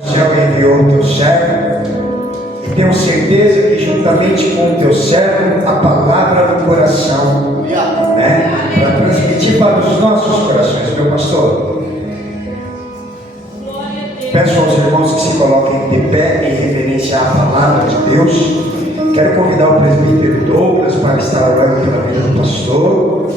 O céu enviou o teu servo, e tenho certeza que juntamente com o teu servo, a palavra do coração, né? Para transmitir para os nossos corações, meu pastor. Peço aos irmãos que se coloquem de pé em reverência à palavra de Deus. Quero convidar o presbítero Douglas para estar orando pela vida do pastor.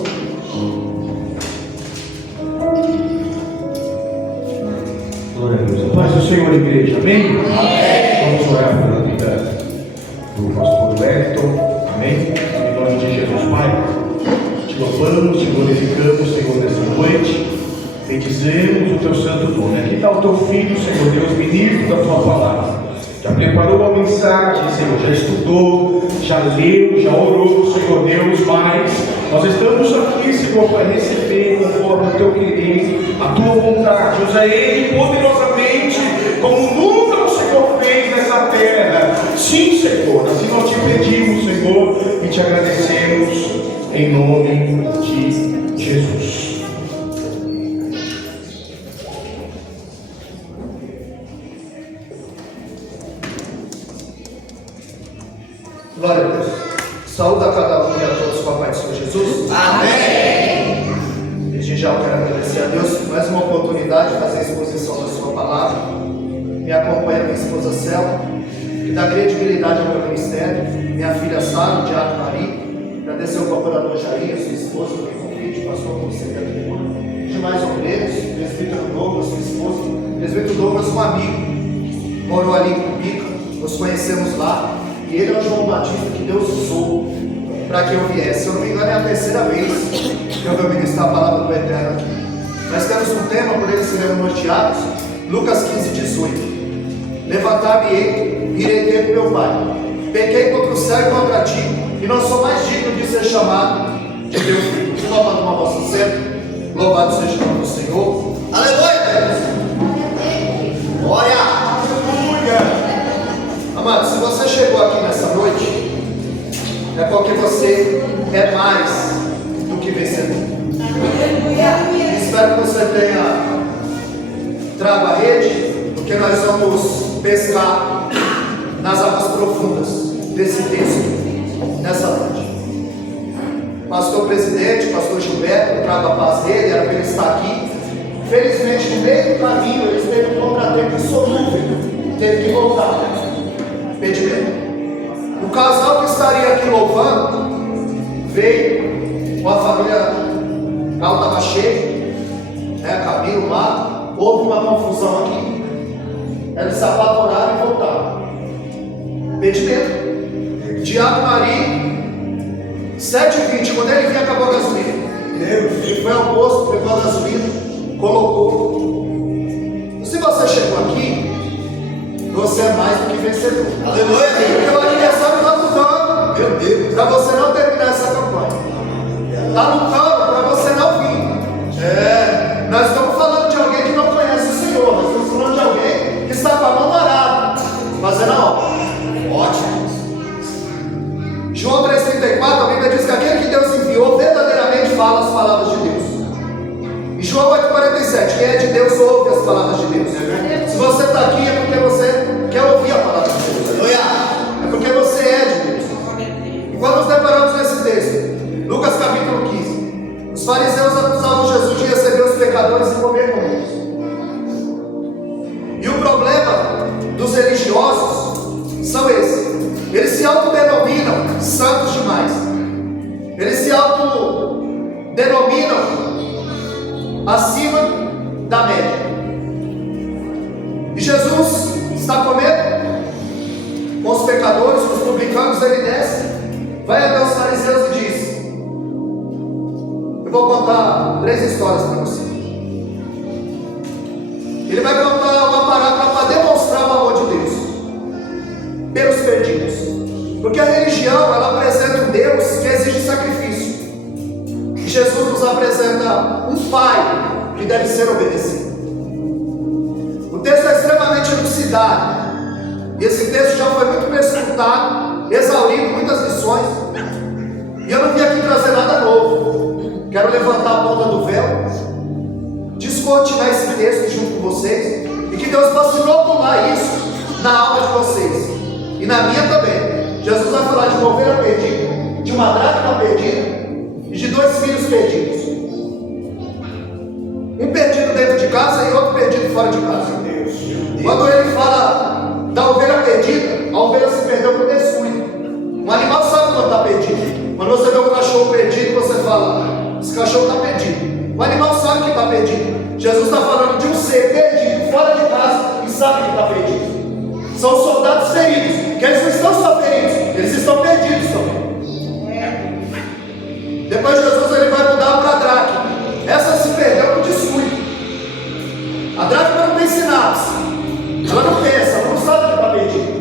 Glória a Deus. A paz do Senhor, igreja. Amém? Amém. Vamos orar pela vida do pastor Wellington. Amém? Em nome de Jesus, Pai. Te louvamos, te glorificamos, Senhor, nesta noite. Bendizemos o teu santo nome. Aqui está o teu filho, Senhor Deus, ministro da tua palavra. Já preparou a mensagem, Senhor, já estudou, já leu, já orou, Senhor Deus, mas nós estamos aqui, Senhor, para receber conforme o teu querer, a tua vontade. Usa ele poderosamente, como nunca o Senhor fez nessa terra. Sim, Senhor, assim nós te pedimos, Senhor, e te agradecemos em nome de Jesus. Glória a Deus. Saúde a cada um e a todos com a paz do Senhor Jesus. Amém. Desde já eu quero agradecer a Deus por mais uma oportunidade de fazer a exposição da sua palavra. Me acompanha minha esposa Selma, que dá credibilidade ao meu ministério. Minha filha Sara, o Diácono Mari. Agradecer ao cooperador Jair, sua esposa, pelo convite, pastor conselheiro de culto. Demais obreiros, presbítero Douglas, sua esposa. Presbítero Douglas, um amigo, morou ali em Cumbica, nos conhecemos lá. E ele é o João Batista que Deus usou para que eu viesse. Se eu não me engano, é a terceira vez que eu vou ministrar a palavra do Eterno aqui. Nós temos um tema, por ele seremos norteados. Lucas 15, 18. Levantar-me-ei, irei ter com meu pai. Pequei contra o céu e contra ti, e não sou mais digno de ser chamado de teu filho. Louvado uma vossa sempre. Louvado seja o nome do Senhor. Aleluia! Glória! Amado, se você chegou aqui nessa noite, é porque você é mais do que vencedor. Espero que você tenha trago a rede, porque nós vamos pescar nas águas profundas desse texto nessa noite. Pastor presidente, pastor Gilberto, trago a paz dele, era para ele estar aqui. Felizmente, no meio do caminho, ele teve um contratempo insolúvel, teve que voltar. O casal que estaria aqui louvando veio com a família, o carro estava cheio, né? Camilo lá, houve uma confusão aqui, eles se apavoraram e voltaram. Impedimento. Diácono Mari, 7h20, quando ele vinha, acabou a gasolina. Ele foi ao posto, pegou a gasolina, colocou. Se você chegou aqui, você é mais do que vencedor. Aleluia! Porque o aniversário está lutando. Meu Deus! Para você não terminar essa campanha. Está lutando para você não vir. Nós estamos falando de alguém que não conhece o Senhor. Nós estamos falando de alguém que está com a mão arada, fazendo a obra. Ótimo! João 3,34, a Bíblia diz que aquele que Deus enviou verdadeiramente fala as palavras de Deus. E João 8,47, quem é de Deus ouve as palavras de Deus. Se você está aqui é porque você quer ouvir a palavra de Deus. É porque você é de Deus. E quando nos deparamos nesse texto, Lucas capítulo 15, os fariseus acusavam Jesus de receber os pecadores e comer com eles. E o problema dos religiosos são esses. Eles se autodenominam santos demais. Eles se autodenominam acima da média. E Jesus está comendo com os pecadores, com os publicanos. Ele desce, vai até os fariseus e diz: eu vou contar 3 histórias para você. Ele vai contar uma parábola para demonstrar o amor de Deus pelos perdidos. Porque a religião, ela apresenta um Deus que exige sacrifício. E Jesus nos apresenta um Pai que deve ser obedecido. O texto é extremamente elucidado. E esse texto já foi muito escutado, exaurido, muitas lições. E eu não vim aqui trazer nada novo. Quero levantar a ponta do véu, descortinar esse texto junto com vocês E que Deus possa inocular isso na alma de vocês e na minha também. Jesus vai falar de uma ovelha perdida, de uma dracma perdida e de 2 filhos perdidos. Um perdido dentro de casa e outro perdido fora de casa. Quando ele fala da ovelha perdida, a ovelha se perdeu por descuido. Um animal sabe quando está perdido. Quando você vê um cachorro perdido, você fala: esse cachorro está perdido. O animal sabe que está perdido. Jesus está falando de um ser perdido fora de casa e sabe que está perdido. São soldados feridos, que eles não estão só feridos, eles estão perdidos também. Depois Jesus ele vai mudar para a dracma. Essa se perdeu por descuido. A dracma não tem sinapse, ela não pensa, ela não sabe que está perdida,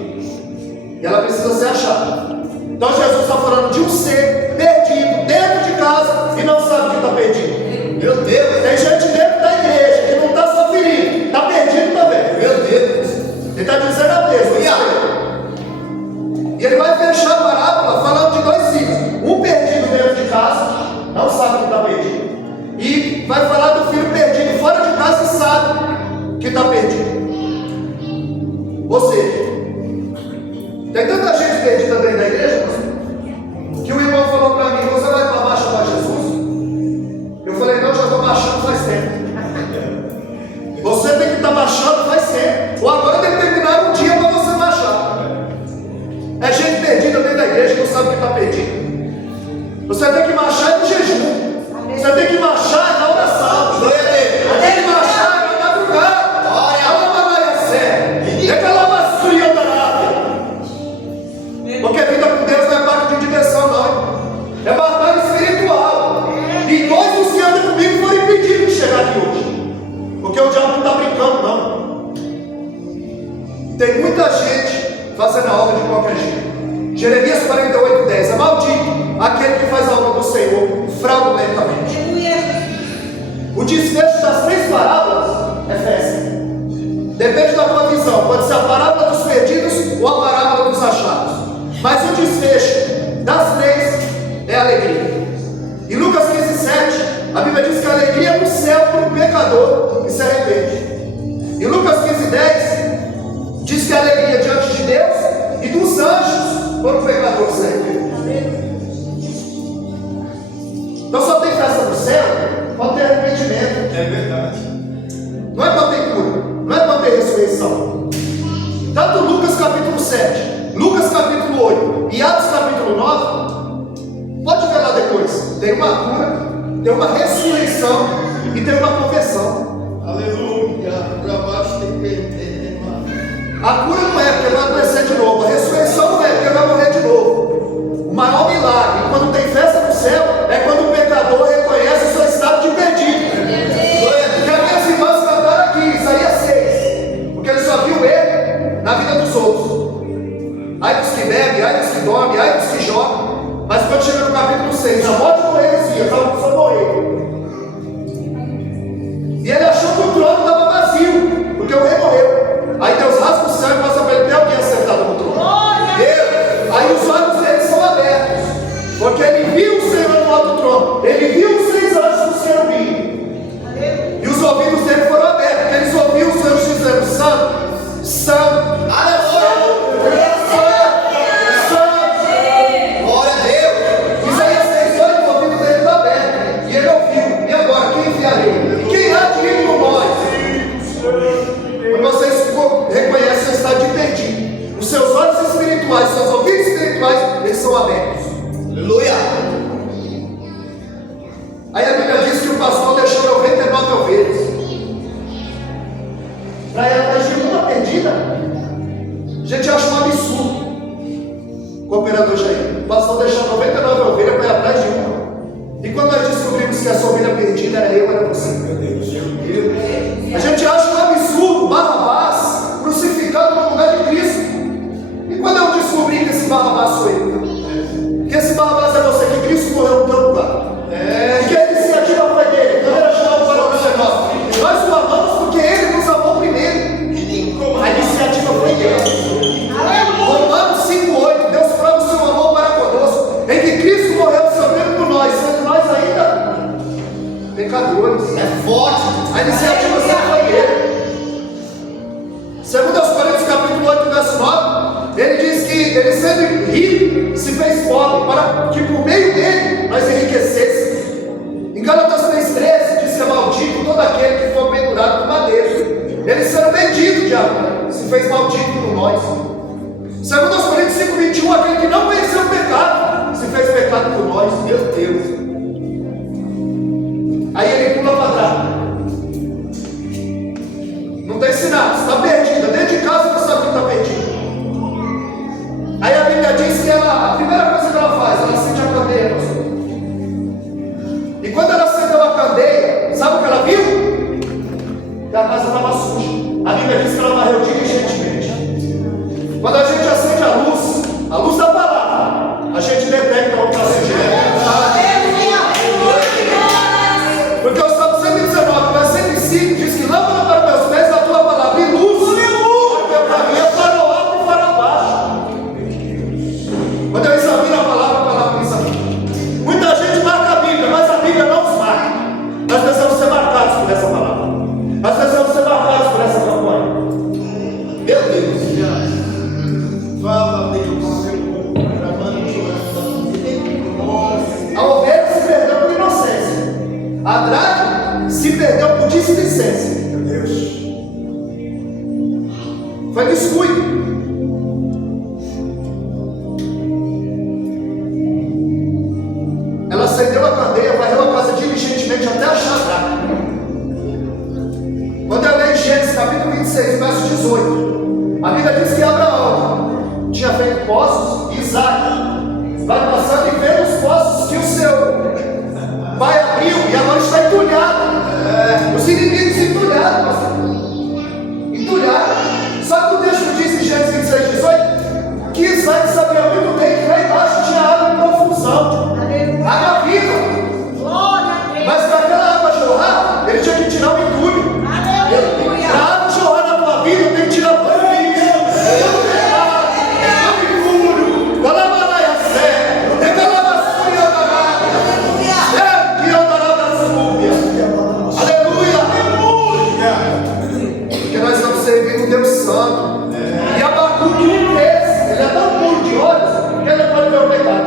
e ela precisa ser achada. Então Jesus está falando de um ser perdido dentro de casa e não sabe que está perdido. Meu Deus, tem gente dentro da igreja que não está só ferido, está perdido também. Meu Deus, ele está dizendo a Deus. E ele vai fechar a parábola falando de 2 filhos, um perdido dentro de casa, não sabe que está perdido, e vai falar do filho perdido fora de casa e sabe que está perdido. Ou seja, tem tanta gente perdida dentro da igreja que o irmão falou para mim: você vai para baixo para Jesus? Eu falei: não, já estou baixando faz tempo. Você tem que estar baixando faz tempo, ou agora tem que terminar um dia para você baixar. É gente perdida dentro da igreja que não sabe que está perdido. Você tem que marchar no jejum, você tem que marchar na oração, você tem que marchar na madrugada. Porque vida com Deus não é pacto de direção, não. É batalha espiritual. E 2 dos que andam comigo foram impedidos de chegar aqui hoje, porque o diabo não está brincando, não. Tem muita gente fazendo a obra de qualquer jeito. Jeremias 48:10: é maldito aquele que faz a obra do Senhor fraudulentamente. O desfecho das 3 parábolas é festa. Depende da tua visão. Pode ser a parábola dos perdidos ou a parábola dos achados. Mas o desfecho das 3 é alegria. Em Lucas 15:7, a Bíblia diz que a alegria é no céu para o pecador que se arrepende. Em Lucas 15:10, diz que a alegria é diante de Deus e dos anjos para o pecador que se arrepende. Então só tem festa no céu quando tem arrependimento. É verdade. Não é quando tem cura, não é quando tem ressurreição. Tanto Lucas capítulo 7, Lucas capítulo 8 e Atos capítulo 9, pode ver lá depois. Tem uma cura, tem uma ressurreição e tem uma conversão. Aleluia, para baixo tem que. A cura não é porque vai adoecer de novo, a ressurreição não é porque vai morrer de novo. O maior milagre, quando tem festa no céu, é quando o pecador reconhece o seu estado de perdido. Que as minhas irmãs cantaram aqui, Isaías 6, porque ele só viu ele na vida dos outros. Ai dos que bebem, ai dos que dormem, ai dos que jogam. Mas quando chega no capítulo 6, a morte morreu esse dia, estava só morrer. E ele achou que o trono estava vazio, porque o rei morreu. Aí Deus rasga o céu e mostra para ele: tem alguém acertado no trono. Aí os olhos dele são abertos, porque ele viu o Senhor no alto trono, ele viu os 6 anjos do querubim, e os ouvidos dele foram abertos, porque eles ouviram os anjos dizendo: santo, santo, aleluia, santo, glória a Deus. Isaías 6, olha, o ouvido dele está aberto, e ele ouviu. E agora, quem enviarei? Quem há de ir por nós? Quando vocês reconhecem o estado de perdido, os seus olhos espirituais, seus ouvidos espirituais, eles são abertos. Aleluia! Aí a Bíblia diz que o pastor deixou 99 ovelhas para ir atrás de uma perdida. A gente acha um absurdo. Cooperador Jair, o pastor deixou 99 ovelhas para ir atrás de uma. E quando nós descobrimos que essa ovelha perdida era eu, era você. A gente acha um absurdo Barrabás crucificado no lugar de Cristo. E quando eu descobri que esse Barrabás sou eu, que esse Barrabás é você, que Cristo morreu no teu lugar, que a iniciativa foi dele, não era chamado para o nosso. Nós o amamos porque ele nos amou primeiro. A iniciativa foi dele. Romanos 5:8, Deus prova o seu amor para conosco, em que Cristo morreu sobre por nós, sendo nós ainda pecadores. É forte. A iniciativa sempre foi dele. Ele diz que ele, sendo rico, se fez pobre, para que por meio dele nós enriquecêssemos. Em Gálatas 3,13 diz que é maldito todo aquele que for pendurado no madeiro. Ele, sendo bendito de amor, se fez maldito por nós. Segundo aos Coríntios 5,21, aquele que não conheceu o pecado, se fez pecado por nós. Meu Deus. Aí ele pula para trás. Não tem sinal, está perdida. Dentro de casa você sabe que está perdida. Aí a Bíblia diz que ela, a primeira coisa que ela faz, ela acende a candeia, pastor. E quando ela acendeu a candeia, sabe o que ela viu? Que a casa estava suja. A Bíblia diz que ela varreu diligentemente. Quando a gente acende a luz da palavra, a gente detecta onde está sujeira. Porque o Salmo 119, versículo 5 diz que lâmpada para meus pés a tua palavra e luz para o meu caminho é para o alto e para baixo. Quando eu examino a palavra me examina. Muita gente marca a Bíblia, mas a Bíblia não os marca. Nós precisamos ser marcados por essa palavra. Nós precisamos ser marcados por essa campanha. Meu Deus. Fala, Deus. A ovelha se perdeu por inocência. A dracma se perdeu por displicência. Meu Deus. Foi descuido. Ela acendeu a candeia, varreu a casa diligentemente até achar a dracma. Quando eu leio Gênesis capítulo 26, verso 18, a Bíblia diz que Abraão tinha feito poços e Isaac vai passando e vendo os poços que o seu pai abriu e agora está entulhado. Os inimigos entulhados, pastor. Entulhado. Só que o texto diz em Gênesis 26, 18 que Isaac sabia muito bem que lá embaixo tinha água em profusão, água viva. Mas para aquela água jorrar, ele tinha que tirar o entulho. Para a água jorrar na tua vida, tem que tirar o entulho. Servindo um Deus santo. E Abacuque 1,13, ele é tão puro de olhos que ele não pode ver o pecado.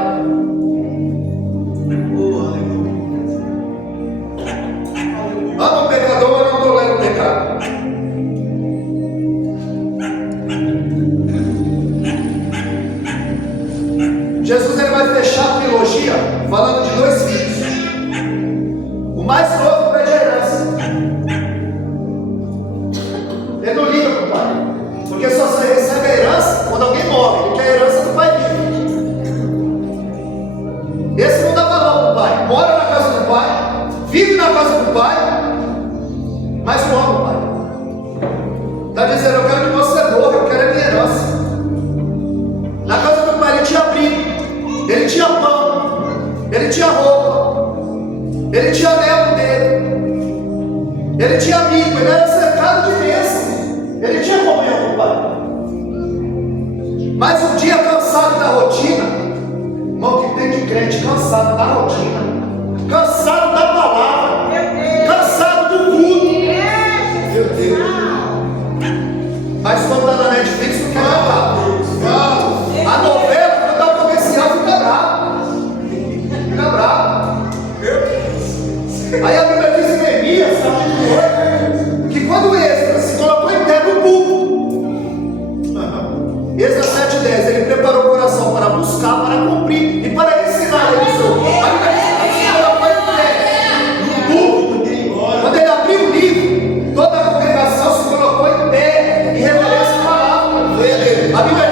Amo o pecador, mas não tolero o pecado. Jesus ele vai fechar a trilogia falando de dois filhos. O mais novo pede a herança. Ele não liga para o pai, porque só se recebe a herança quando alguém morre. Ele quer a herança do pai vivo. Esse não dá valor para o pai, mora na casa do pai, vive na casa do pai, mas não ama o pai. Está dizendo: eu quero que você morra, eu quero a minha herança. Na casa do pai ele tinha abrigo, ele tinha pão, ele tinha roupa, ele tinha anel no dedo, ele tinha amigo, ele era cercado de bênçãos. Ele tinha comunhão com o pai. Mas um dia, cansado da rotina, irmão, que tem de crente cansado da rotina, cansado da palavra, cansado do culto. Meu Deus. Mas quando está na Netflix, não quer acabar. A novela, quando está no comercial, fica bravo. Fica bravo. Aí a Bíblia diz em Neemias, capítulo 8, que quando Esdras se colocou em pé no púlpito, Esdras 7,10, ele preparou o coração para buscar, para cumprir e para ensinar a religião. A Bíblia diz que ele se colocou em pé no púlpito. Quando ele abriu o livro, toda a congregação se colocou em pé em reverência à palavra. A Bíblia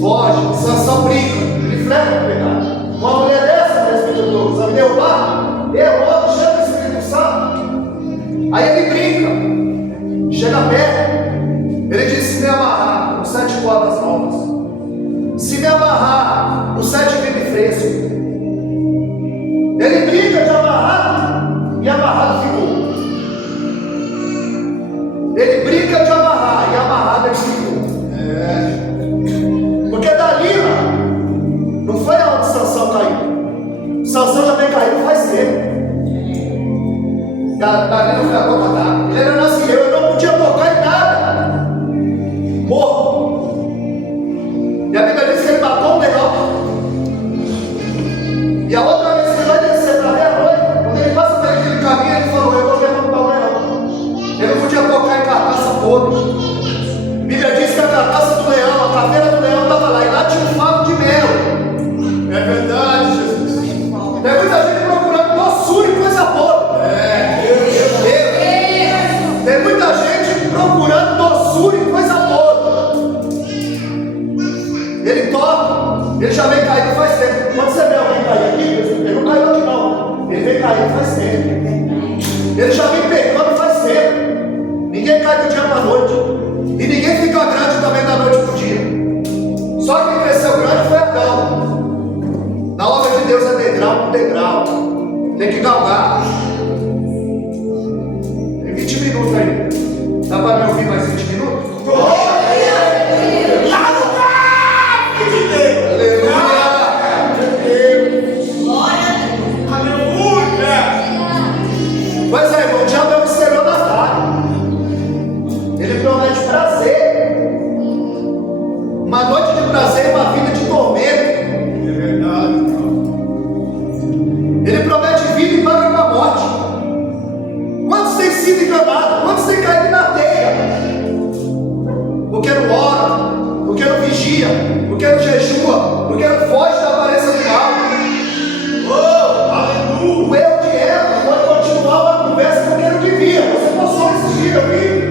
foge, Sansão brinca, ele fleca o pecado. Uma mulher dessa, presbítero, sabe derrubar? Logo chega o Espírito Santo. Aí ele brinca, chega perto, ele diz: se me amarrar com 7 cordas novas, se me amarrar com 7 vidros frescos. Ele brinca de amarrar e amarrado ficou. Ele brinca de amarrar e amarrado ele ficou. Porque Dalila não foi aonde Sansão caiu. Sansão já vem caído faz tempo. Dalila foi a boca d'água. Ele era nascido, eu não podia tocar em nada. Morto. E a Bíblia diz que ele matou um leão. E a outra vez que ele vai descer para meia-noite, quando ele passa por aquele caminho, ele falou: eu vou levantar um leão. Ele não podia tocar em carcaça podre. A Bíblia diz que a carcaça do leão, a caveira do leão estava lá, e lá tinha um favo de mel. É verdade, Jesus. Tem muita gente procurando doçura e coisa podre. Tem muita gente procurando doçura e coisa podre. Ele toca, ele já vem caído faz tempo. Quando você vê alguém cair aqui, ele não caiu aqui não. Ele vem caído faz tempo. Ele já vem pecando faz tempo. Ninguém cai do dia para a noite. E ninguém fica grande também da noite para o dia. Só quem cresceu grande foi Adão. Na obra de Deus é degrau por degrau. Tem que galgar. Tem 20 minutos aí. Dá para me ouvir mais 20 minutos? Pois é, irmão, o diabo é um estelionatário. Ele promete prazer. Uma noite de prazer e uma vida de tormento. É verdade. Ele promete vida e paga com a morte. Quantos têm sido enganados? Quantos têm caído na teia? Porque não ora, porque não vigia, porque não jejua, porque não foge da aparência do mal. Oh, aleluia. O erro de Eva foi continuar uma conversa porque não devia. Você passou esse dia, filho.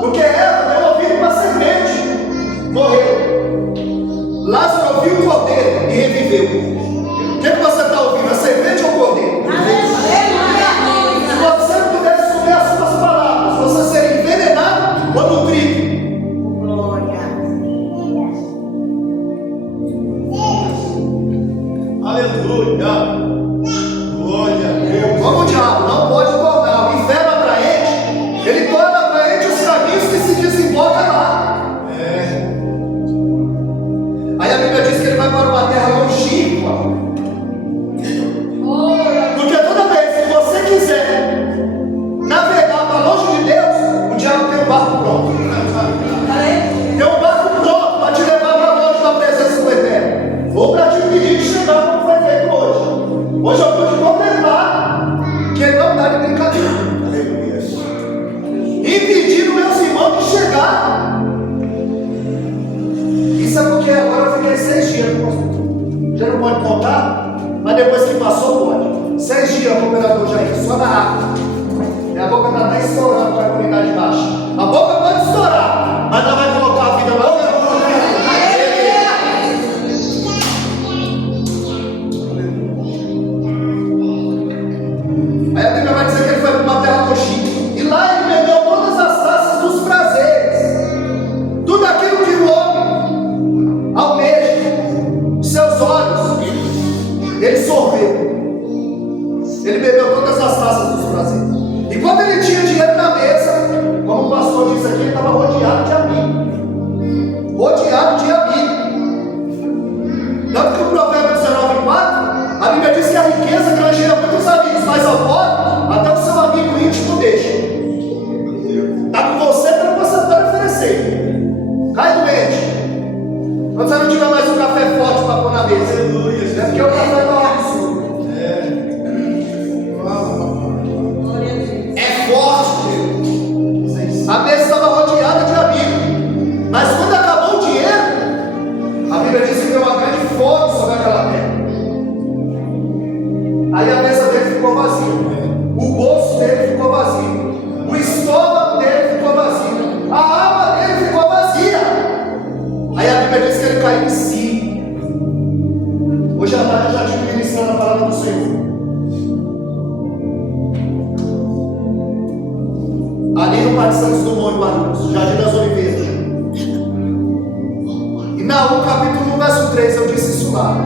Porque Eva deu ouvido para a serpente, morreu. Lázaro ouviu o cordeiro e reviveu. O que você está ouvindo? A serpente ou o cordeiro? Se você não pudesse comer as suas palavras, você seria envenenado ou nutrido. Aleluia. Glória a Deus. Como o diabo não pode tornar o inferno atraente, ele torna atraente os caminhos que se desembocam lá. Aí a Bíblia diz que ele vai para uma terra longínqua. Porque toda vez que você quiser navegar para longe de Deus, o diabo tem um barco pronto. Tem um barco pronto para te levar para longe da presença do Eterno. Ou para te impedir de chegar como foi feito hoje. Hoje eu pude contemplar que ele não dá de brincadeira. Aleluia. Impedindo meus irmãos de chegar. Isso é porque agora eu fiquei 6 dias no hospital. Já não pode contar, mas depois que passou pode. 6 dias o operador Jair, só na água. Minha boca está até estourando para a comunidade baixa. A boca pode estourar, mas não vai colocar a vida lá. Aí a Bíblia vai dizer que ele foi para uma terra longínqua. E lá ele bebeu todas as taças dos prazeres. Tudo aquilo que o homem almeja. Seus olhos. Ele sorveu. Ele bebeu todas as taças dos prazeres. E quando ele tinha dinheiro na mesa, como o pastor disse aqui, ele estava rodeado de amigos. Rodeado de amigos. Tanto que o provérbio 19:4, a Bíblia diz que a riqueza granjeia muitos amigos, mas ao pobre, até o seu amigo íntimo deixa. Está com você para você pode oferecer. Cai doente. Quando você não tiver mais um café forte para pôr na mesa. Aleluia. É porque o café está um absurdo. É forte, Deus. A mesa estava rodeada de amigos. Mas quando acabou o dinheiro, a Bíblia diz que deu uma grande fome sobre aquela terra. Aí a mesa dele ficou vazia. O bolso dele ficou vazio. O estômago dele ficou vazio. A alma Cruz, Jardim das Oliveiras. E Naum, capítulo 1, verso 3, eu disse isso lá.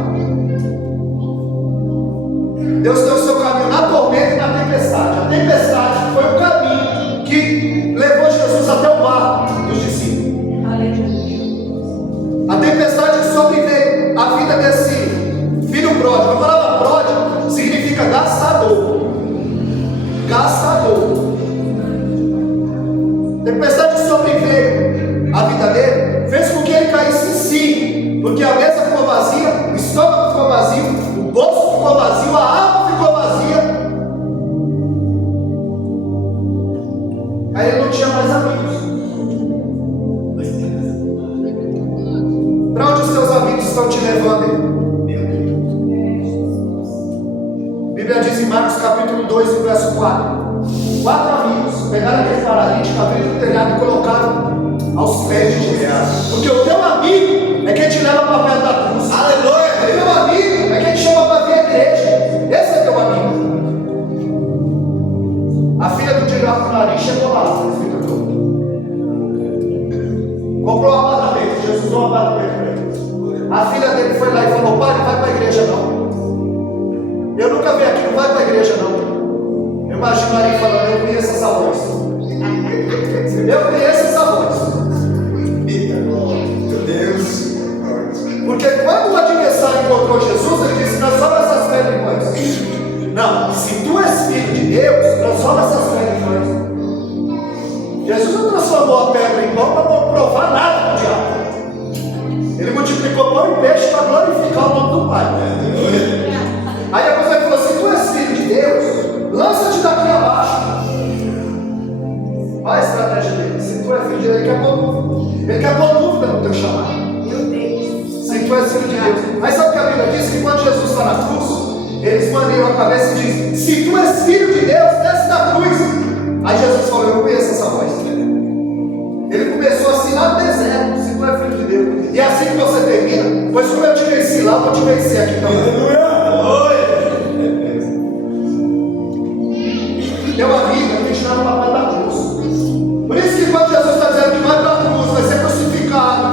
Deus tem o seu caminho na tormenta e na tempestade. A tempestade foi o caminho que levou Jesus até o barco dos discípulos. A tempestade que sobreveio a vida desse filho pródigo. A palavra pródigo significa gastador. Gastador. A tempestade que sobreveio a vida dele fez com que ele caísse em si, porque a mesa ficou vazia, o estômago ficou vazio, o bolso ficou vazio, a alma ficou vazia. Aí ele não tinha mais amigos. Para onde os teus amigos estão te levando? A Bíblia diz em Marcos capítulo 2, no verso 4. 4 amigos pegaram aquele paralítico, abriram o telhado e colocaram aos pés de Jesus. Porque o teu amigo é quem te leva para perto da cruz. Aleluia! O teu amigo é quem te chama para ver a igreja. Esse é teu amigo. A filha do diabo do nariz chegou lá, comprou um apartamento. Jesus deu um apartamento para ele. A filha dele foi lá e falou: pai, não vai para a igreja não. Eu nunca vi aqui, não vai para a igreja não. Eu imagino Maria falando: eu conheço essa voz. Eu conheço essa voz. Meu Deus. Porque quando o adversário encontrou Jesus, ele disse: transforma essas pedras em pães. Não, se tu és filho de Deus, transforma essas pedras em pães. Jesus não transformou a pedra em pão para não provar nada do diabo. Ele multiplicou pão e peixe para glorificar o nome do Pai. Aí depois ele falou: se tu és filho de Deus, lança-te daqui abaixo. Olha a estratégia dele. Se tu és filho de Deus, ele quer pôr dúvida. Ele quer pôr dúvida no teu chamado. Se tu és filho de Deus. Aí sabe o que a Bíblia diz? Que quando Jesus está na cruz, eles maneiam a cabeça e dizem: se tu és filho de Deus, desce da cruz. Aí Jesus falou: eu conheço essa voz. Ele começou assim lá no deserto: se tu és filho de Deus. E é assim que você termina: pois como eu te venci lá, eu vou te vencer aqui também. Teu amigo é que te leva para perto da cruz. Por isso que quando Jesus está dizendo que vai para a cruz, vai ser crucificado,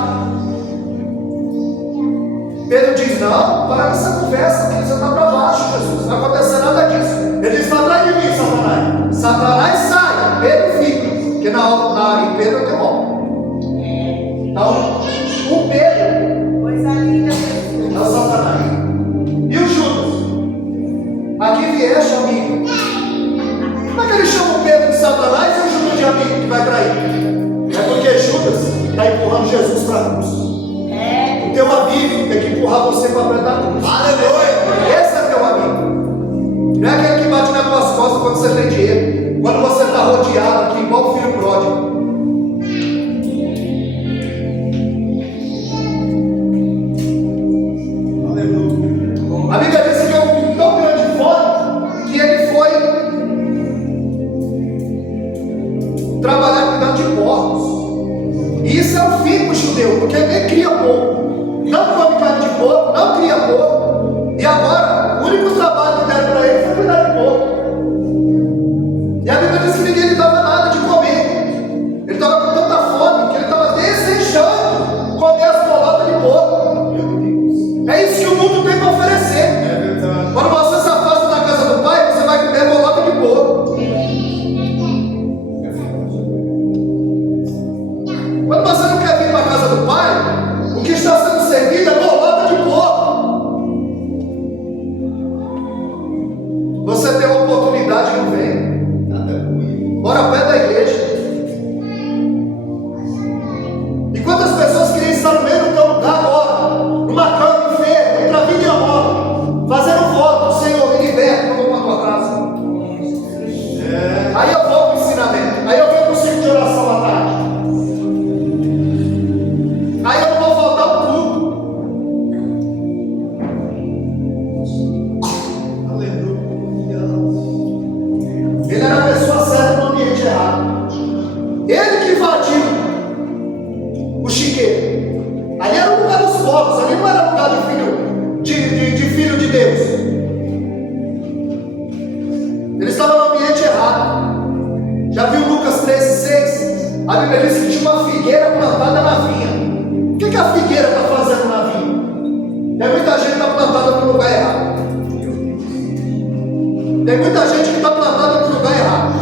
Pedro diz: não, para essa conversa, que você está para baixo, Jesus, não vai acontecer nada disso. Ele diz: vai atrás de mim, Satanás. Satanás sai, Pedro fica, porque na em Pedro tem homem. Então, o Pedro é o Satanás. E o Judas? Aqui vieste, amigo. Como é que ele chama o Pedro de Satanás e o Judas de amigo que vai trair? É porque Judas está empurrando Jesus para a cruz. O teu amigo tem que empurrar você para perto da cruz. Aleluia! Esse é teu amigo. Não é aquele que bate nas tuas costas quando você tem dinheiro. Quando você está rodeado aqui, igual o filho pródigo. A Bíblia diz que houve tão grande fome que ele foi trabalhar cuidando de porcos. E isso é o fim para o judeu, porque ele nem cria porco, não come carne de porco, não cria porco. E agora, o único trabalho que deram para ele foi cuidar de porco. E a Bíblia diz que ninguém lhe dava nada de comer. Ele estava com tanta fome que ele estava desejando comer as bolotas de porco. É isso que o mundo tem para oferecer. Quando você se afasta da casa do Pai, você vai comer bolota de porco. Quando você não quer vir para a casa do Pai, o que está sendo servido é bolota de porco. Você tem uma oportunidade e não vem. Bora perto da igreja. E quantas pessoas queriam estar no meio do teu lugar agora, numa cama enferma, entre a vida e a morte, fazendo voto: Senhor, me liberta, eu vou para a tua casa. Aí eu vou para o ensinamento, aí eu venho para o ciclo de oração à tarde, aí eu não vou voltar ao culto. Ele era a pessoa certa no ambiente errado. Ele que invadiu o chiqueiro. Ali era o lugar dos povos, ali não era o lugar de filho de Deus. Ele estava no ambiente errado. Já viu Lucas 13:6? A Bíblia Bíblia diz que tinha uma figueira plantada na vinha. O que a figueira está fazendo na vinha? Tem muita gente que está plantada no lugar errado. Tem muita gente que está plantada no lugar errado.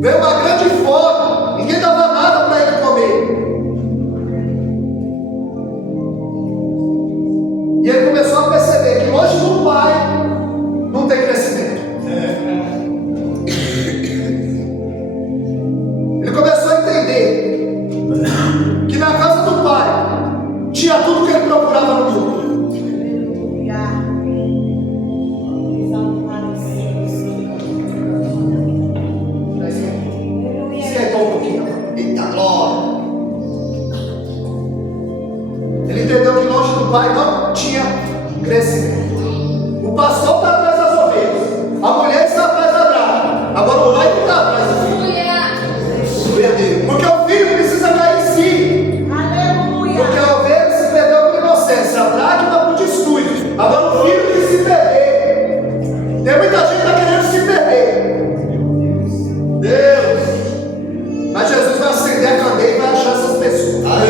Veio uma grande fome, ninguém dava nada para ele comer. E ele começou a perceber que longe do Pai não tem crescimento. Ele começou a entender que na casa do Pai tinha tudo que ele procurava no mundo. Esquentou um pouquinho. Eita glória! Ele entendeu que longe do Pai não tinha crescimento. O pastor está atrás das ovelhas, a mulher está atrás da draga. Agora o Pai não está atrás do filho. Porque o filho precisa cair em si. Porque a ovelha se perdeu por inocência, a dracma por descuido. Agora o filho tem que se perder. Tem muita gente que está querendo se perder. Deus! Mas Jesus vai acender a candeia e vai achar essas pessoas. Vai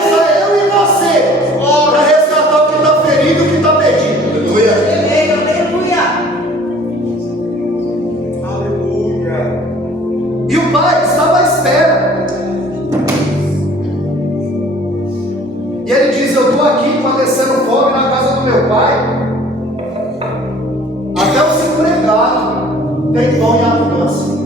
usar eu e você para resgatar o que está ferido e o que está perdido. E o Pai estava à espera. E ele diz: eu estou aqui padecendo fome na casa do meu pai. Até os empregados têm pão em abundância.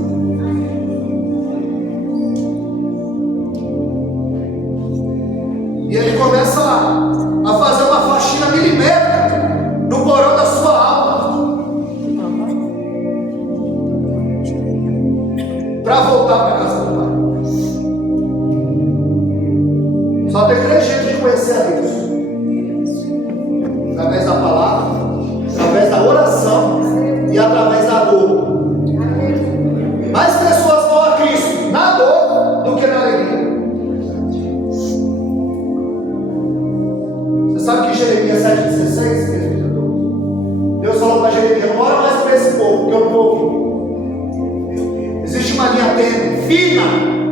E ele começa a fazer uma faxina milimétrica no porão da sua alma, para voltar para a casa do Pai. Só tem três jeitos de conhecer a Deus: através da palavra, através da oração e através da dor. Mais pessoas vão a Cristo na dor do que na alegria. Você sabe que Jeremias 7,16, Deus falou para Jeremias: não ora mais para esse povo, porque eu não vou ouvir. Existe uma linha tênue, fina,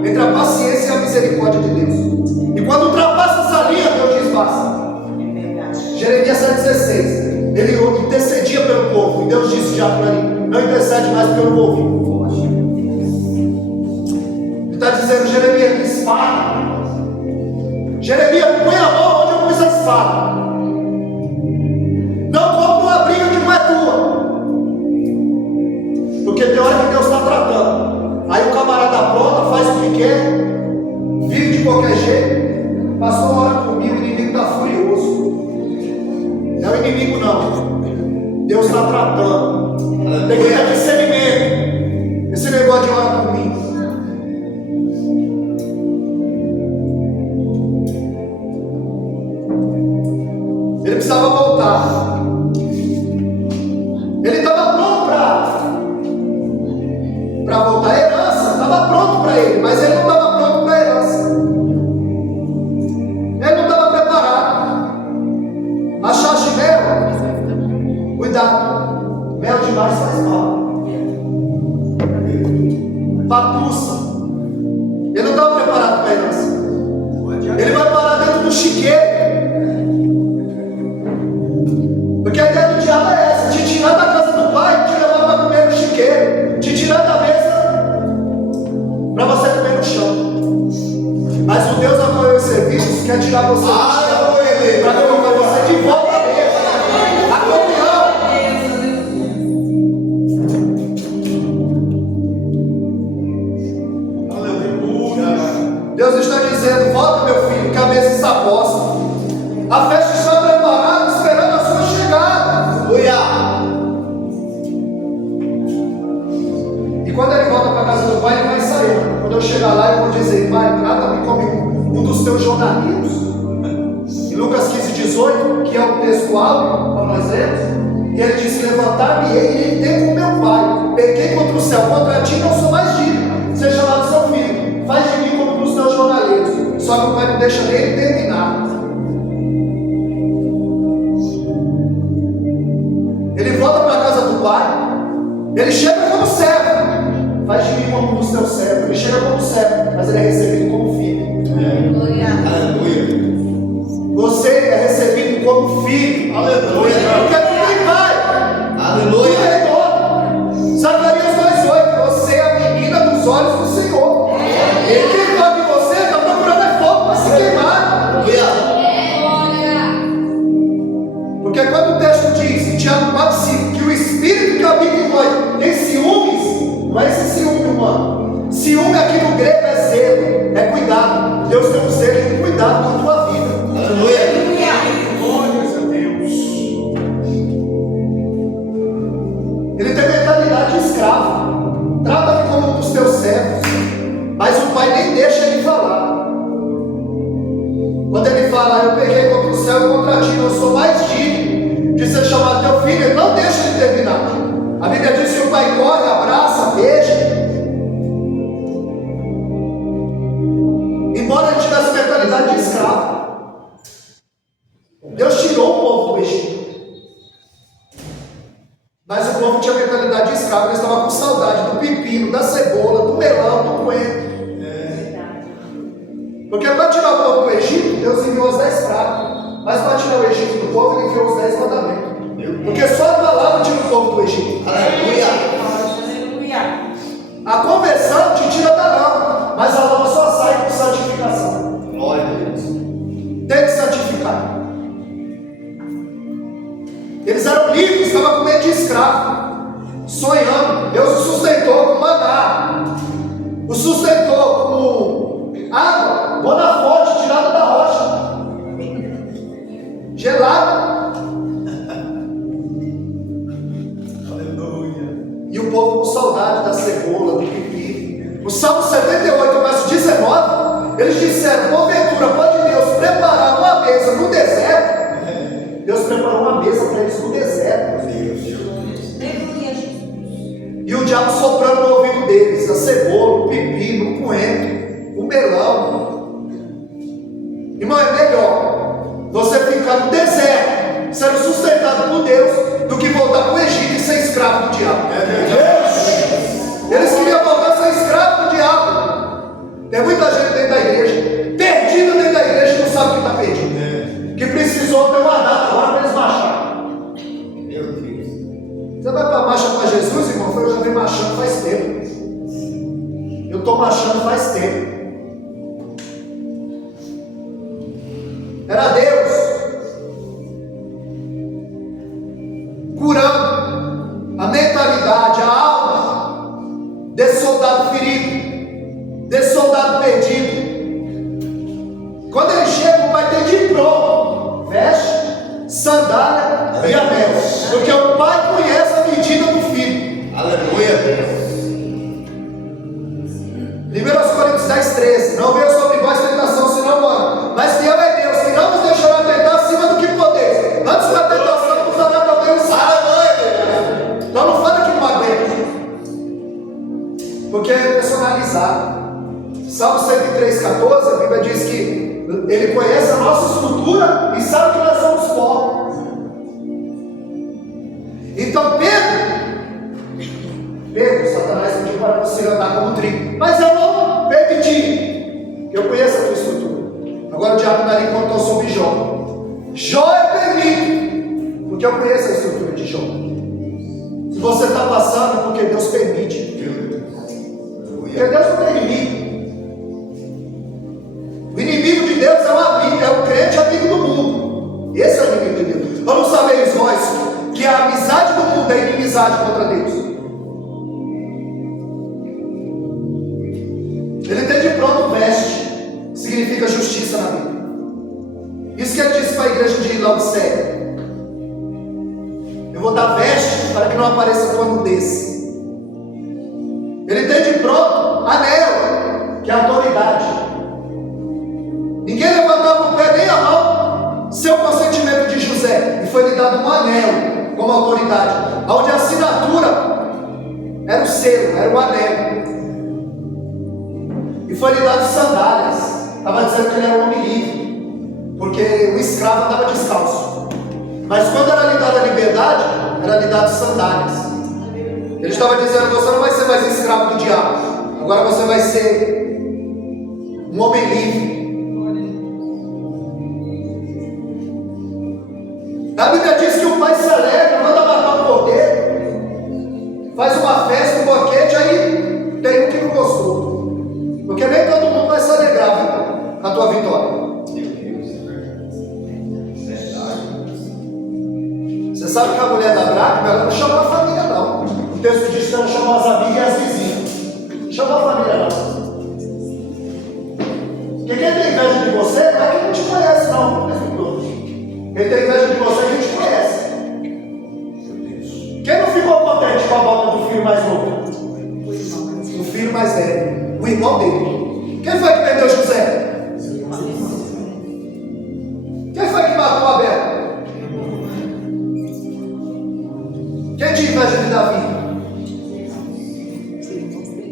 entre a paciência e a misericórdia de Deus. E quando ultrapassa essa linha, Deus diz: basta. Jeremias 7,16, ele intercedia pelo povo, e Deus disse já para ele: não intercede mais porque eu não vou ouvir. Ele está dizendo: Jeremias, espada. Jeremias, põe a mão onde eu pus a espada. Não compra uma briga que não é tua. Porque tem hora que Deus está tratando. Aí o camarada pronta, faz o que quer, vive de qualquer jeito. Passou uma hora comigo, o inimigo está furioso. Não é o inimigo não. Deus está tratando. Tem que ter discernimento. Esse negócio de hora comigo. Ele precisava voltar. Ele estava pronto para voltar. A herança estava pronto para ele, mas ele não estava pronto para a herança. Ele não estava preparado. A chá de mel, cuidado, mel demais faz mal. Papuça. Ele não estava preparado para a herança. Ele vai parar dentro do chiqueiro. Porque a ideia do diabo é essa: te tirar da casa do pai, te levar para comer no chiqueiro, te tirar da mesa para você comer no chão. Mas o Deus a qual eu serviço quer tirar você do chão para colocar você de volta à mesa. A comunhão. Deus está dizendo: volta, meu filho, que a mesa está posta. A festa está preparada, esperando a sua chegada. E quando ele volta para a casa do pai, ele vai sair. Quando eu chegar lá, eu vou dizer: pai, trata-me como um dos teus jornaleiros. Em Lucas 15:18, que é o texto áureo, como nós lemos, e ele disse: levantar-me-ei e irei com meu pai. Pequei contra o céu, contra ti não sou mais digno. Seja lá do seu filho, faz de mim como dos teus jornaleiros. Só que o pai não deixa nem ele terminar. Ele volta para a casa do pai. Ele chega como servo. Faz de mim como dos teus servos. Ele chega como servo. o pai nem deixa ele falar. Quando ele fala, eu peguei contra o céu e contra ti, eu sou mais digno de ser chamado teu filho, ele não deixa ele terminar. A Bíblia diz que o pai corre, abraça, beija. Embora ele tivesse mentalidade de escravo, Deus tirou o povo do Egito. Mas o povo tinha mentalidade de escravo, ele estava com saudade do pepino, da cebola, do melão, do coentro. Porque para tirar o povo do Egito, Deus enviou os 10 pragas. Mas para tirar o Egito do povo, ele enviou os 10 mandamentos. Porque só a palavra tira o povo do Egito. Aleluia! A conversão te tira da lama, mas a lama só sai com santificação. Glória a Deus. Tem que santificar. Eles eram livres, estavam com medo de escravo, sonhando. Deus o sustentou com maná, o sustentou com água, boa fonte, tirada da rocha, gelada. Aleluia. E o povo com saudade da cebola, do pepino. O Salmo 78, verso 19, eles disseram: porventura pode Deus preparar uma mesa no deserto? Deus preparou uma mesa para eles no deserto. E o diabo soprando no ouvido deles a cebola, o pepino, o coentro, o melão. Irmão, é melhor você ficar no deserto, sendo sustentado por Deus, do que voltar para o Egito e ser escravo do diabo. Eles queriam voltar a ser escravo do diabo. Tem muita gente dentro da igreja, perdida dentro da igreja, que não sabe o que está perdido. Que precisou ter uma data agora para eles marcharem. Meu Deus. Você vai para a marcha para Jesus, irmão? Eu já venho marchando faz tempo. Eu estou marchando faz tempo. Era Deus curando a mentalidade, a alma desse soldado ferido, desse soldado perdido. Quando ele chega, o pai tem de pronto veste, sandália e anel, porque o pai conhece a medida do filho. Aleluia. 1 Coríntios 10:13. Não veio sobre vós tentação senão humana, mas fiel é Deus, que não vos deixará tentar acima do que podeis. Antes da tentação vos dará também o sábado. Então não fala que não aguenta, porque é personalizado. Salmo 103:14, a Bíblia diz que Ele conhece a nossa estrutura e sabe que nós somos pobres. Então Pedro, Satanás pediu para você andar como trigo, mas eu não permiti, eu conheço a tua estrutura. Agora o diabo não daria contou sobre Jó. Jó eu permito, porque eu conheço a estrutura de Jó. Se você está passando, é porque Deus permite. Porque Deus não tem inimigo. O inimigo de Deus é o amigo, é o crente amigo do mundo. Esse é o inimigo de Deus. Ou não sabeis vós que a amizade do mundo é inimizade contra Deus? Ele tem de pronto veste, significa justiça na Bíblia. Isso que ele disse para a igreja de Laodiceia: eu vou dar veste para que não apareça tua nudez. Ele tem de pronto anel, que é a autoridade. Ninguém levantava o pé nem a mão sem o consentimento de José, e foi lhe dado um anel como autoridade, onde a assinatura era o selo, era o anel. E foi lhe dado sandálias. Estava dizendo que ele era um homem livre, porque o escravo andava descalço. Mas quando era lhe dada a liberdade, era lhe dado sandálias. Ele estava dizendo: você não vai ser mais escravo do diabo, agora você vai ser um homem livre. A Bíblia diz que o pai se alegra, manda matar um cordeiro, faz uma festa, um banquete, aí tem um que não gostou. Porque nem todo mundo vai se alegrar, viu, com a tua vitória. Você sabe que a mulher da Dracma, ela não chamou a família, não. O texto diz que ela chamou as amigas e as vizinhas. Não chamou a família, não. Porque quem tem inveja de você não é quem não te conhece, não. Quem tem inveja de você, a gente conhece. Quem não ficou contente com a volta do filho mais novo? Do filho mais velho, o irmão dele. foi que vendeu José? Quem foi que matou Abel? Quem tinha inveja de Davi?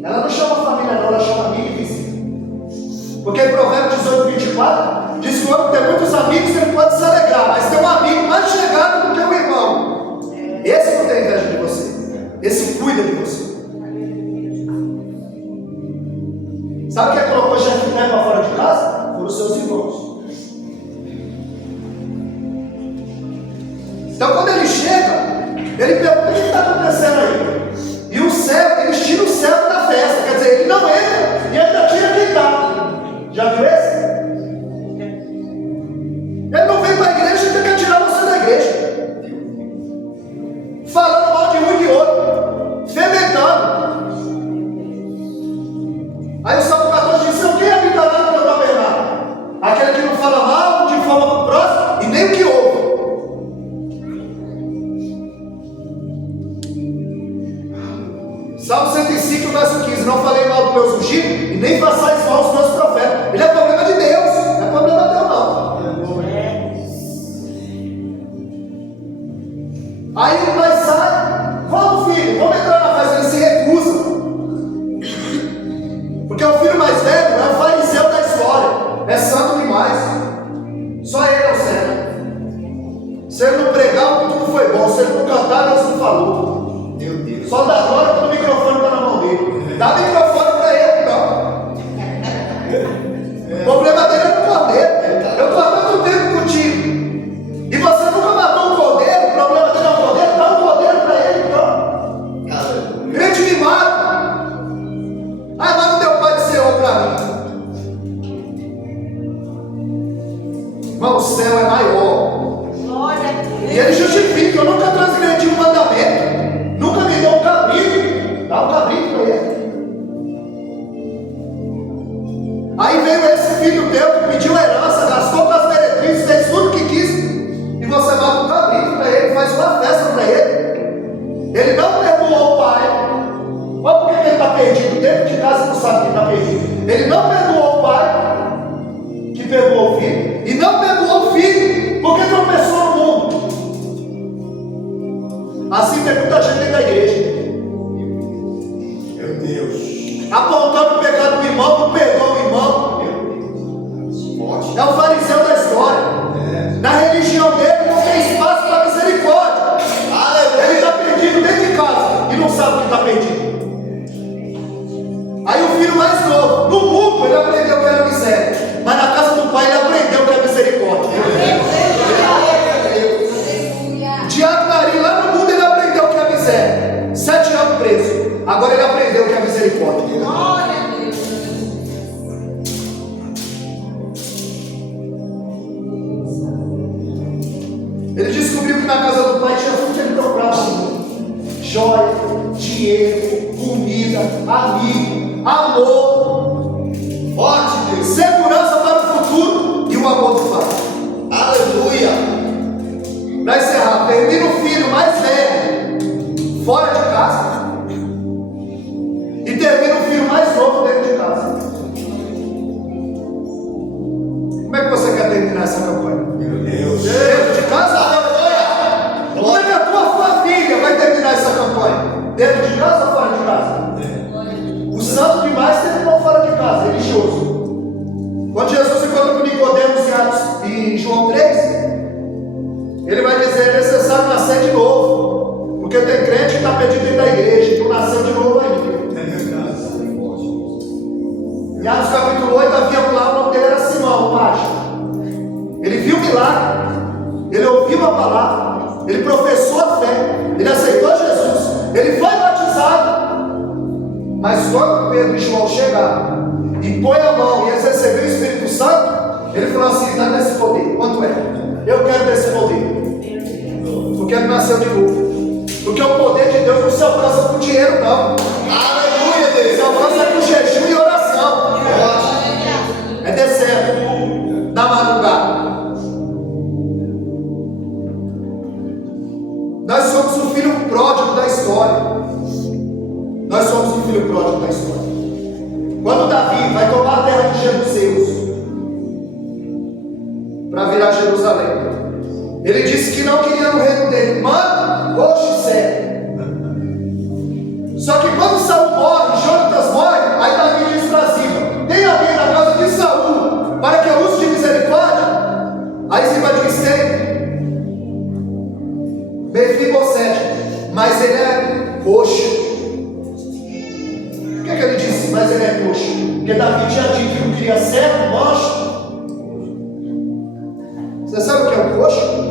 Ela não chama família não, ela chama amigo e vizinho. Porque em Provérbios 18:24 diz que o homem tem muitos amigos, ele pode se alegrar, mas tem um amigo mais chegado do que o irmão. Esse não tem inveja de você, esse cuida de você. Sabe quem colocou Jefté para fora de casa? Foram os seus irmãos. Então quando ele chega, ele pergunta o que está acontecendo aí. E o céu, eles tiram o céu da festa. Quer dizer, ele não entra e ainda tira quem está. Já viu esse? Ele não vem para a igreja e tenta tirar você da igreja. Falando mal de um e de outro. Fermentando. Aí o Salmo 14 diz: não quem habitará no teu tabernáculo? Aquele que não fala mal, difama para o próximo e nem o que ouve. Salmo 105, verso 15: não falei mal dos meus ungidos e nem façais mal aos meus profetas. Ele é problema de Deus, não é problema teu não. Aí o pai sai: vamos filho, vamos entrar na festa. Ele se recusa, porque o filho mais velho é o fariseu da história, é santo demais, só ele é o certo. Se ele não pregar, o culto foi bom. Se ele não cantar, Deus não falou. Meu Deus. Só dá glória quando o microfone está na mão dele. Dá microfone para ele, então. O problema dele é o cordeiro. Eu estou há tanto tempo contigo e você nunca matou um cordeiro. O problema dele é o cordeiro. Dá um cordeiro para ele, então. Crente mimado. Ah, mas não deu pai de Senhor para mim. Irmão, o céu é maior. E ele justifica: eu nunca transgredi um mandamento. Nunca me deu um cabrito. Dá um cabrito para ele. Aí veio esse filho teu que pediu herança, gastou com as meretrizes, fez tudo o que quis, e você mata um cabrito para ele, faz uma festa para ele. Ele não perdoou o pai. Olha por que ele está perdido. Dentro de casa não sabe que está perdido. Ele não perdoou o pai, que perdoou o filho, e não perdoou o filho, porque tropeçou no mundo. Assim tem muita gente dentro da igreja, Meu Deus. apontando o pecado do irmão, não perdoa o irmão. Forte. É o fariseu da história. Na religião dele não tem espaço para misericórdia. Ele está perdido dentro de casa e não sabe que está perdido. Aí o filho mais novo, no mundo ele aprendeu que era miséria, mas na casa do pai ele aprendeu que é misericórdia. Tiago Nari, lá no mundo ele aprendeu que é miséria. 7 anos preso. Agora ele aprendeu que é misericórdia. Ele descobriu que na casa do pai tinha tudo que ele procurava: joia, dinheiro, comida, amigo, amor, forte Deus, segurança para o futuro e o amor do pai. Aleluia. Para encerrar, termina o filho mais velho fora de casa e termina o filho mais novo dentro de casa. Como é que você quer terminar essa campanha? Meu Deus. Dentro de casa? Como é que a tua família vai terminar essa campanha? Dentro de casa ou fora de casa? O santo demais terminou fora de casa, religioso. Quando Jesus encontra com Nicodemos em João 3, ele vai dizer: é necessário nascer de novo, porque tem crente que está perdido dentro da igreja e não nasceu de novo ainda. Em Atos capítulo 8 havia lá, o nome dele era Simão, o mágico. Ele viu o milagre, ele ouviu a palavra, ele professou a fé, ele aceitou Jesus, ele foi batizado. Mas quando Pedro e João chegaram e põe a mão e eles receberam o Espírito Santo, ele falou assim: dá desse poder. Quanto é? Eu quero desse poder, porque ele nasceu de novo. Porque o poder de Deus não se alcança com dinheiro, não. Aleluia, Deus. Se alcança com jejum e oração. É descendo na madrugada. Nós somos o filho pródigo da história. Nós somos o filho pródigo da história. Quando Davi vai tomar a terra de Jerusalém. Ele disse que não queria no reino dele mando, roxo e cego. Só que quando Saul morre, Jonatas morre, aí Davi diz para Ziba: tem alguém na casa de Saul para que eu use de misericórdia? Aí Ziba diz: tem Mefibosete, mas ele é coxo. Por que ele disse mas ele é coxo? Porque Davi tinha dito que não queria cego, mocho. Você sabe o que é um coxo?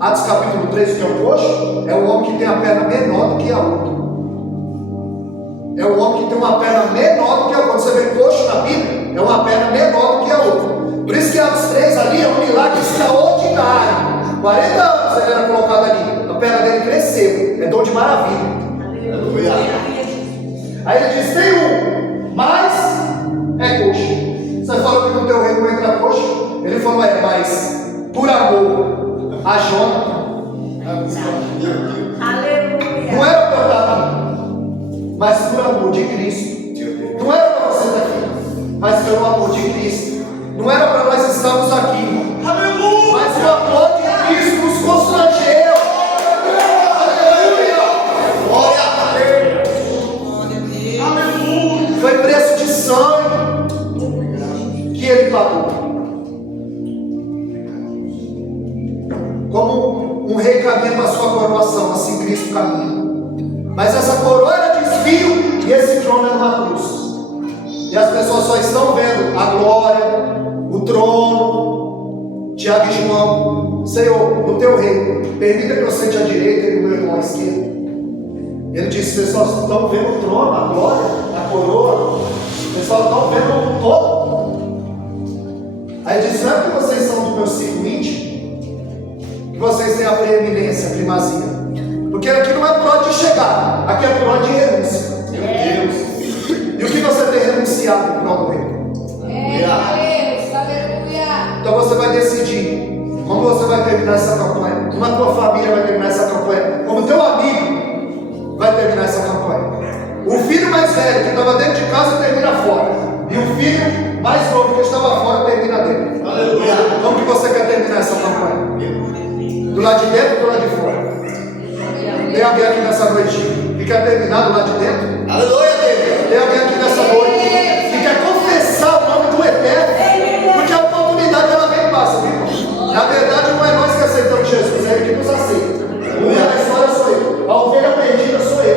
Atos capítulo 3, o que é um coxo? É um homem que tem a perna menor do que a outra. É um homem que tem uma perna menor do que a outra. Quando você vê coxo na Bíblia, é uma perna menor do que a outra. Por isso que Atos 3 ali é um milagre extraordinário. 40 anos ele era colocado ali, a perna dele cresceu. É dom de maravilha. Aleluia. Aí ele diz: tem um, mas é coxo. Você falou que no teu reino não entra coxo? Ele falou: mas por amor a Jonatas, não era para dar, mas por amor de Cristo. Não era para você estar aqui, mas pelo amor de Cristo. Não era para nós estarmos aqui, mas o amor de Cristo nos constrangeu. Aleluia! Glória a Deus! Aleluia! Foi preço de sangue que ele pagou. Como um rei caminha para a sua coroação, assim Cristo caminha. Mas essa coroa era de espinho e esse trono era uma cruz. E as pessoas só estão vendo a glória, o trono. Tiago e João: Senhor, no teu reino, permita que eu sente à direita e o meu irmão à esquerda. Ele disse: vocês só estão vendo o trono, a glória, a coroa. Vocês só estão vendo o todo. Aí ele disse: não é porque vocês são do meu círculo íntimo que vocês têm a preeminência, a primazia. Porque aqui não é por onde chegar, aqui é por onde renúncia. Meu Deus. E o que você tem renunciado em prol do reino? Então você vai decidir como você vai terminar essa campanha, como a tua família vai terminar essa campanha, como o teu amigo vai terminar essa campanha. O filho mais velho que estava dentro de casa termina fora, e o filho mais novo que estava fora termina dentro. Aleluia. Como que você quer terminar essa campanha? Do lado de dentro ou do lado de fora? Tem alguém aqui nessa noite que quer terminar do lado de dentro? Aleluia, Deus. Tem alguém aqui nessa noite que quer confessar o nome do Eterno? Porque a oportunidade ela vem e passa, viu? Na verdade não é nós que aceitamos Jesus, é Ele que nos aceita. O rei da história sou eu, a ovelha perdida sou eu,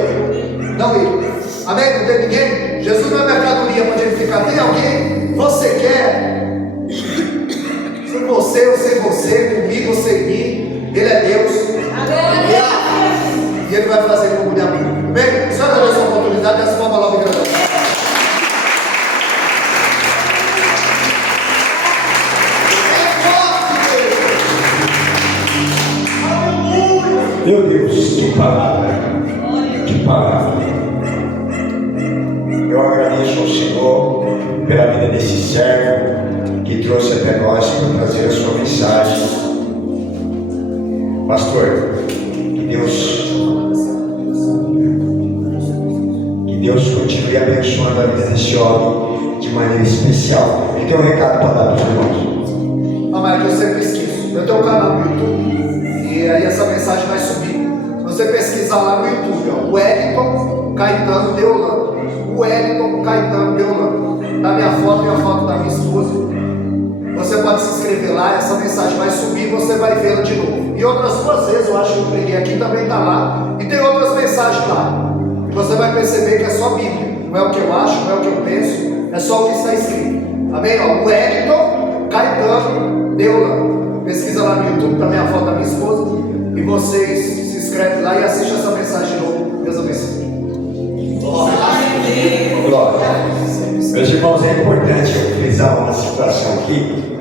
não ele. Amém? Não tem ninguém? Jesus não é mercadoria para ele ficar. Tem alguém? Você quer? Sem você, eu sem você, comigo ou sem mim. Ele é Deus. E Ele vai fazer como de amigo. Amém? Só dá essa oportunidade, essa forma nova e grande. Meu Deus, que palavra, que palavra. Eu agradeço ao Senhor pela vida desse servo que trouxe até nós para trazer a sua mensagem. Pastor, que Deus continue abençoando a vida desse homem de maneira especial. Ele tem um recado para dar para os irmãos. Amém, que eu sempre esqueço. Eu tenho um canal no YouTube e aí essa mensagem vai subir. Se você pesquisar lá no YouTube, ó, Wellington Caetano Deolando. Wellington Caetano Deolando. Da minha foto e a foto da minha esposa. Você pode se inscrever lá, essa mensagem vai subir e você vai vê-la de novo. E outras 2 vezes eu acho que eu preguei aqui, também está lá. E tem outras mensagens lá. E você vai perceber que é só Bíblia. Não é o que eu acho, não é o que eu penso, é só o que está escrito. Amém? Ó, Wellington Caetano Deolando. Pesquisa lá no YouTube, também a foto da minha esposa. E vocês se inscrevem lá e assistem essa mensagem de novo. Deus abençoe. Glória. Meus irmãos, é importante eu frisar uma situação aqui.